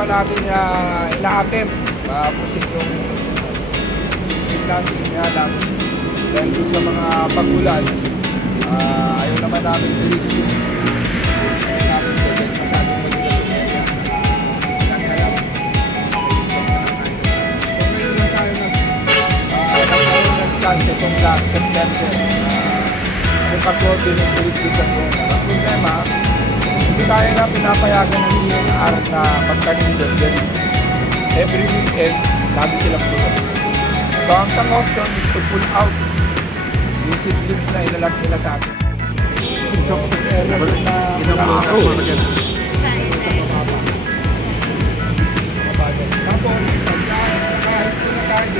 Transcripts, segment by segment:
pa natin ina-attempt mapusin yung planting nga lang. Dahil dun sa mga pagulan, ayaw naman namin release yung namin kasi masyadong magulat yung area. Kaya lang, so ngayon lang tayo nagkaroon ng chance itong last September. Yung ka-coordinate ulit dito sa zona. Ang problema, hindi tayo na pinapayagan ng ENR na magtanim doon. Then, every weekend, sabi silang pulo. So, ang isang option is to pull out yung seedlings na ilalag nila sa atin. Ito ang area na nakakaw. Tapos, kahit pinakain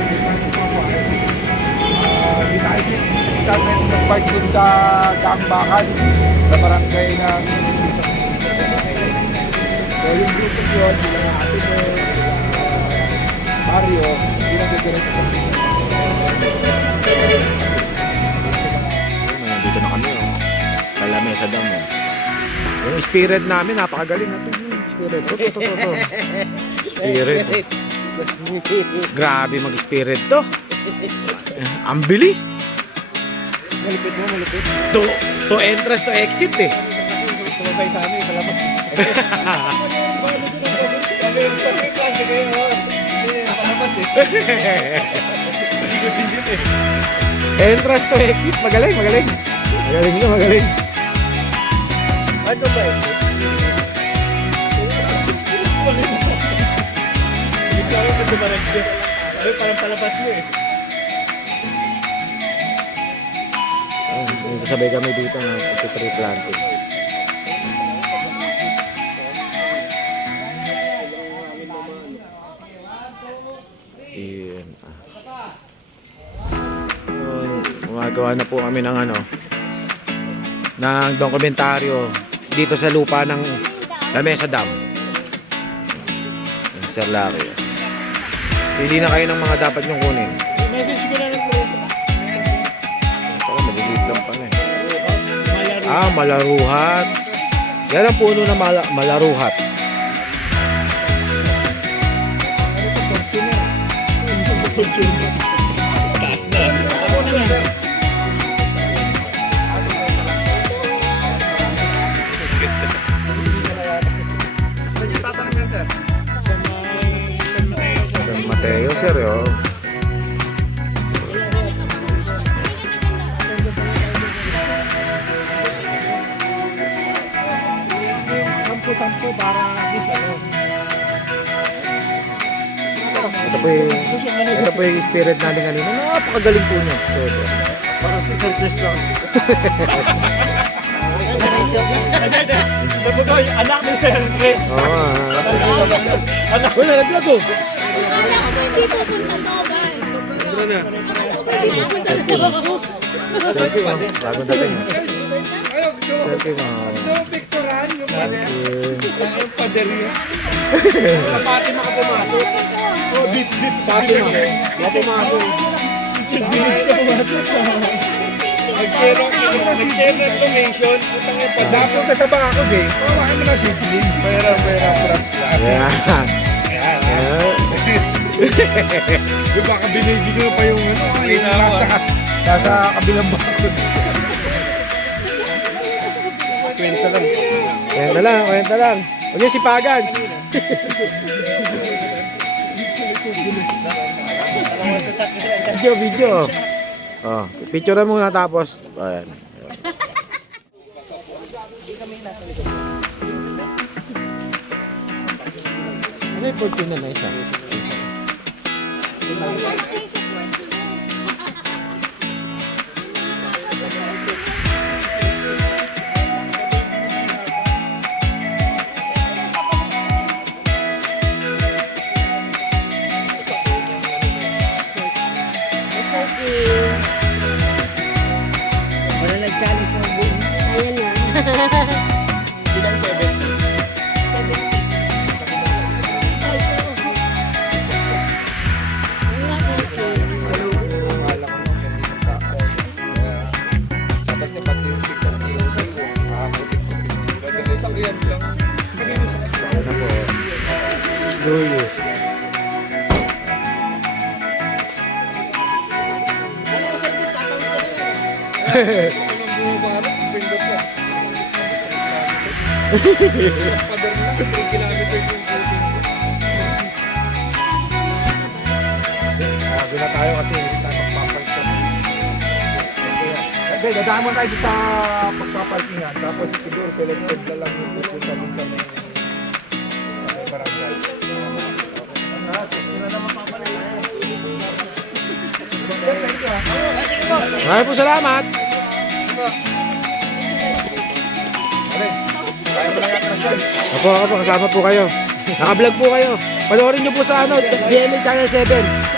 din, hindi tayo mag-fight din sa Kaangbakan, sa barangay ng so yung group of yun, sila na Ate Mario, hindi na didirect sa dito na kami, oh. Sa lamesa dam, oh. Yung spirit namin, napakagaling na ito. Spirit. Ito. Spirit. Grabe mag-spirit to. Ang bilis. Malupit mo, malupit. To entrance to exit eh. Sumabay sa amin, palabas. Sabi yung perfect lang, hindi kayo, palabas eh. Ikot-ikot eh. Entrance to exit, magaling. Magaling. Ano ba exit? Hindi ko alam kung dumarag siya. Ay, parang palabas mo eh. Sabay kami dito ng tree planting. Iyan. Gumagawa na po kami ng ng dokumentaryo dito sa lupa ng Lamesa Dam. Sir Larry. Pili na kayo ng mga dapat nyong kunin. Message ko na lang sa Maliliit lang pala eh. Malaruhat. Yan ang puno na malaruhat. taas na. San Mateo, sir, oh. Sampo para bisa ano. Ito po yung spirit natin kanina. Napakagaling po niya. So, Para si Sir Chris lang. Nabugoy, anak ni Sir Chris. Anak. Wala, naglag ko. Hindi pupunta doon, ba? Ano na? Pupunta doon. Selfie mo. Bagong dating. Selfie mo. So, picturean yung Ang paderya. pati makapumasok. Oh, dito sa Pati mo. akin. Pati mo ako. Bilis ka pumasok. Nag-share ng location. Dapat ka sa bako, eh. Pawain mo na seedlings. Pera, props lang. Ayan. Yung baka binigyan ko pa yung yung nasa kabilang bako. Kwenta lang. Huwag niyo sipagan. Video. Oh, picture mo na tapos. Ayan. Ano yung fortune na isa? Wala nag-challenge sa buong. Ayan na. Bilang 70. 70. Sasakyan lang. Ayan na po. Luyos. Alam ko sir, tatawid ka rin eh. Ako nang bumabarok, pindot ka. Pader na, 3 kilometers yung shooting. Doon na tayo kasi hindi tayo magpapalsap. Okay, dadaan mo tayo doon sa pagpapalkingan. Tapos siguro selected na lang yung pupunta doon sa may barangay. Sila naman papalit. Thank you ha. Maraming po salamat. Kaya mo lang yata siya. Opo, kasama po kayo. Naka-vlog po kayo. Panoorin niyo po sa DMA Channel 7.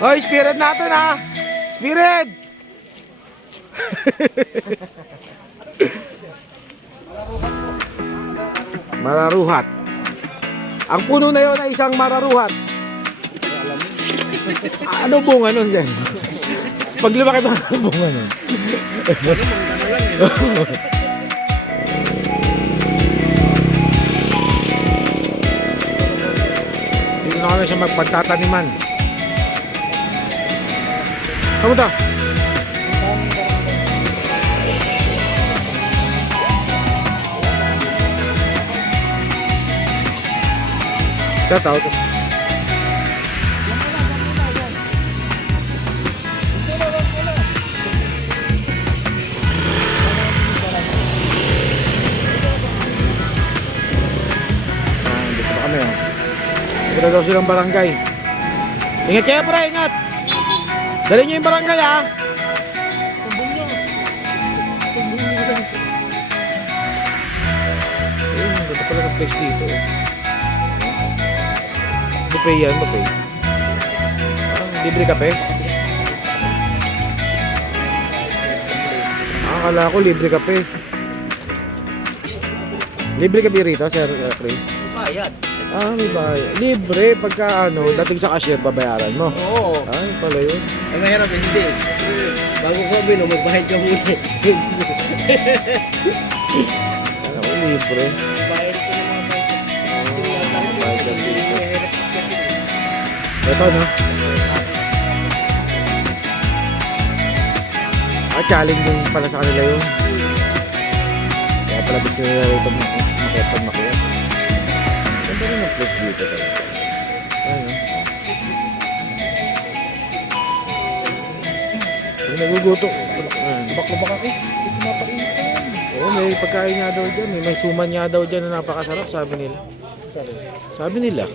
Hoy, spirit natin ha! Spirit! Mararuhat. Ang puno na yon ay isang mararuhat. Ano bunga nun dyan? Pag lumaki ba ang bunga nun? Dito na kami siya magpagtataniman. Kamusta? Shout out. Dito pa kami oh. Dito daw silang barangay. Ingat kayo pre, ingat. Dali nyo yung barangay ha. Ayun, ganda pala ng place dito. Buffet yan, buffet. Parang libre kape. Akala ko libre kape. Libre kape rito, Sir Chris? Bayad. Ah, may bayad. Libre pagka ano, dating sa cashier, babayaran mo. Oo. Ay, pala yun. Ang mahirap hindi. Bago ko binom, magbayad ka muna. Ano ko, libre. Bayad ko ng mga bayad. Kasi wala tayo bayad ka hindi dito. mahirap kasi. Ito, no? Ah, challenging pala sa kanila yun. Kaya pala gusto nila rito makipag-makiyat. Ganda rin ang place dito talaga. Ayun, no? Kung naguguto, lubak-lubak ako. Hindi ko mapakita. Oo, may pagkain nga daw dyan. May suman nga daw dyan na napakasarap, sabi nila. Sabi nila.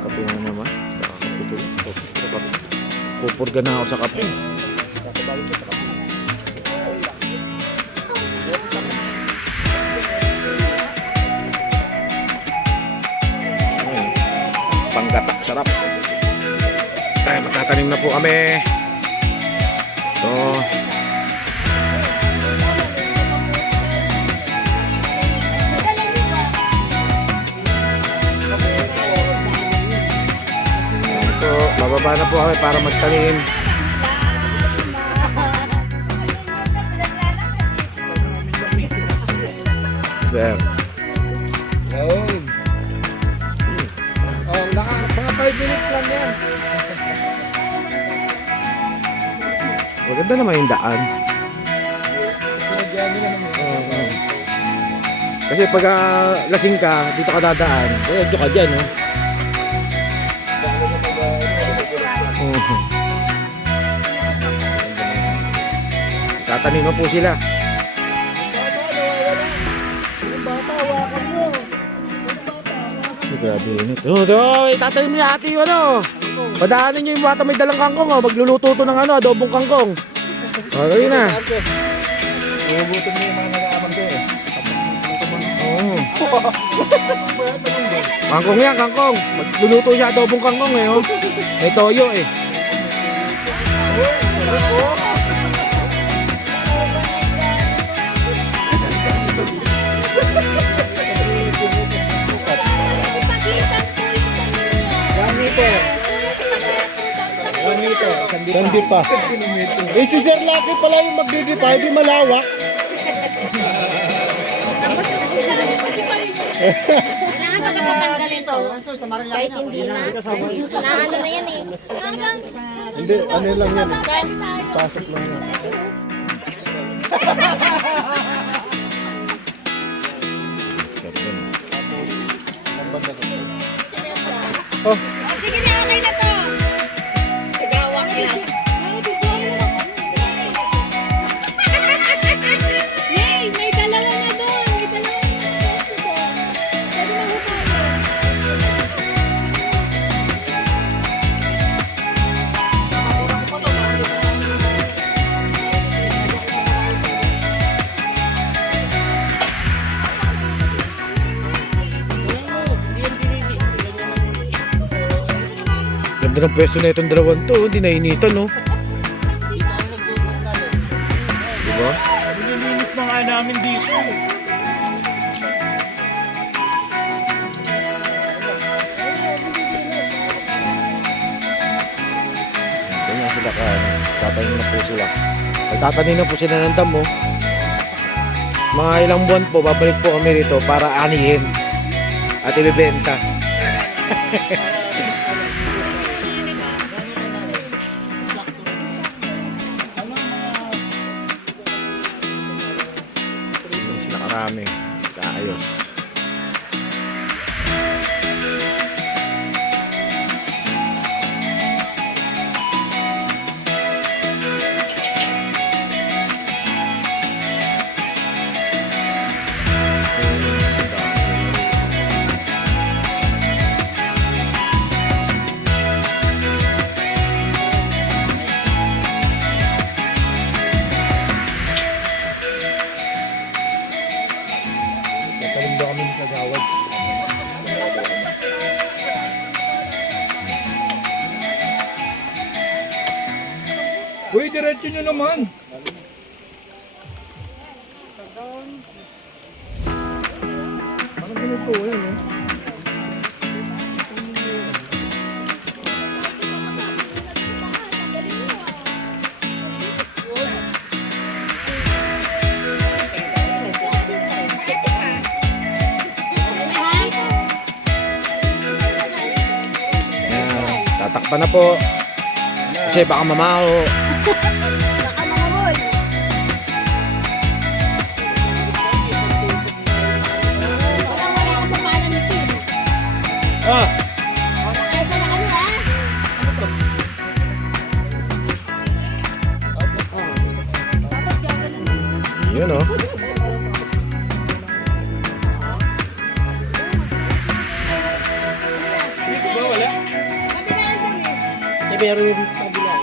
Kape na naman. Kape ko lang. Pupurga na ako sa kape. Panggatak, sarap. Ay, magtatanim na po kami. Ito. Ito, bababa na po kami para magtanim. There. Yun. Oh, mga 5 minutes lang yan. Maganda naman yung daan. Sinadyan nila naman. Kasi pag lasing ka, dito ka dadaan. Diretso ka dyan, no? Tatanim na po sila. Grabe init. Itatanim niya ate yung ano. Padaanin niyo yung bata may dalang kangkong. Oh. Magluluto to ng ano, adobong kangkong. O, gawin na. Ubutin mo yung mga nag-aamang ko eh. Oo. Kangkong yan, kangkong. Magluluto siya adobong kangkong eh. Oh. May toyo eh. Sandi pa. Eh si Sir Lucky pala yung magdidipay, di malawak. Kailangan pa matatanggalin to. Kahit hindi na. Na ano na yan eh. Hindi, ano lang yan. Pasok lang yan. Sige na, okay na to. Gawak na. Yay! May dalawa na doon! May dalawa na doon! Pwede na hukay. Ganda ng pwesto na itong dalawang to, hindi nainitan, no? Diba? Nililinis na nga namin dito. Ganyan sila ka, tatanim na po sila. Nagtatanim na po sila ng damo. Mga ilang buwan po, babalik po kami rito para anihin at ibebenta. Ganyan sila karami, kaayos. Natalim daw kami sa gawad. Uy, diretso nyo naman. Parang ganito, ayun eh. Yan, tatakpan na po. Kasi baka mamaho. Wala ka sa palan ni Tim. Ah! Kesa na kami ha. Yun, oh. Pero yung sa kabila.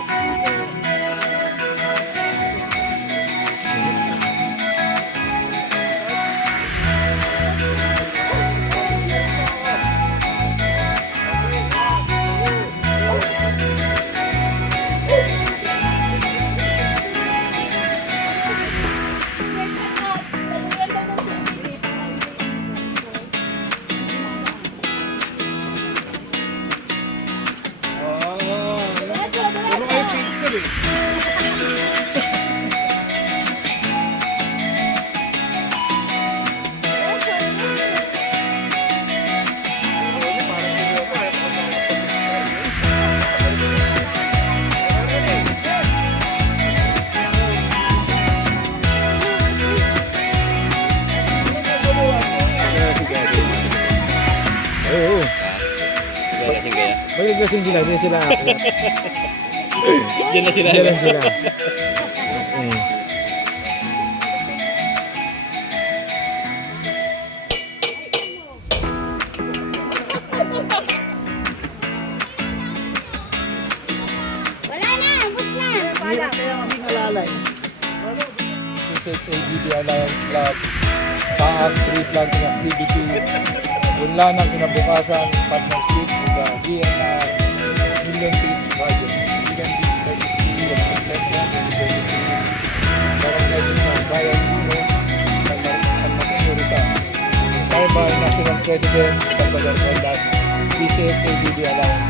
Ano kayo picture eh? Oo. Kasing kaya. May naglasing sila, hindi sila. Diyan na sila. Diyan lang sila. Mm. Wala na, bus na. Kaya kami nalalay. SSAGD Alliance Club, Paak Tree Planting Activity, Bunla ng kinabukasan, partnership with the DNR Million Trees Project, Million Trees Project, by National President Salvador Condat, PCFC-DD Alliance.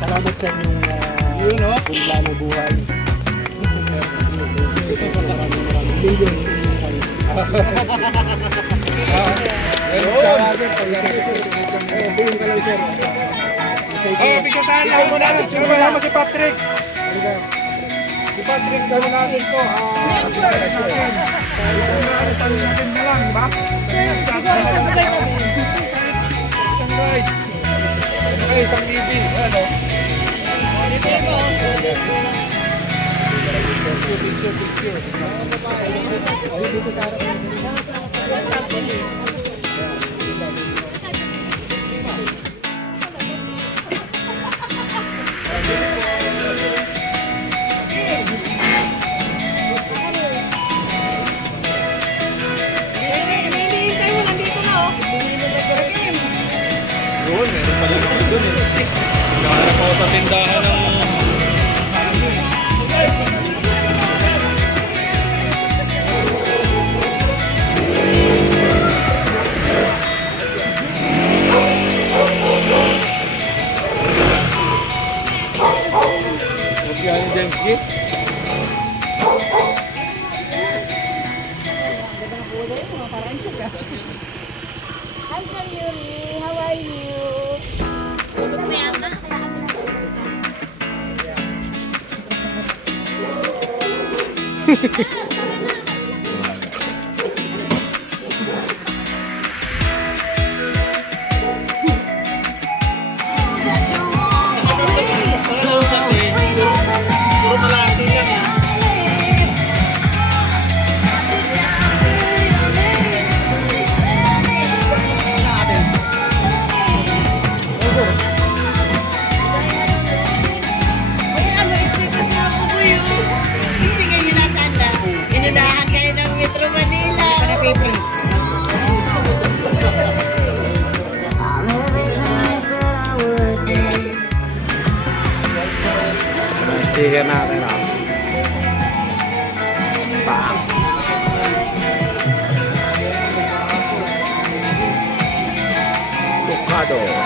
Salamat sa inyong punla na buhay. Bigyan lang muna. Kasama si Patrick. Si Patrick, gawin natin to. Natin na lang, di ba? Isang ride. Isang TV. Ano? Doon, meron pala naman doon eh. Nakaharap ako sa tindahan ng... Yan yung James. Hi, Sir Yuri. How are you? Kumayan na. Inunahan kayo ng Metro Manila. Para favorite. Sticker natin ah. Bang. Lucado.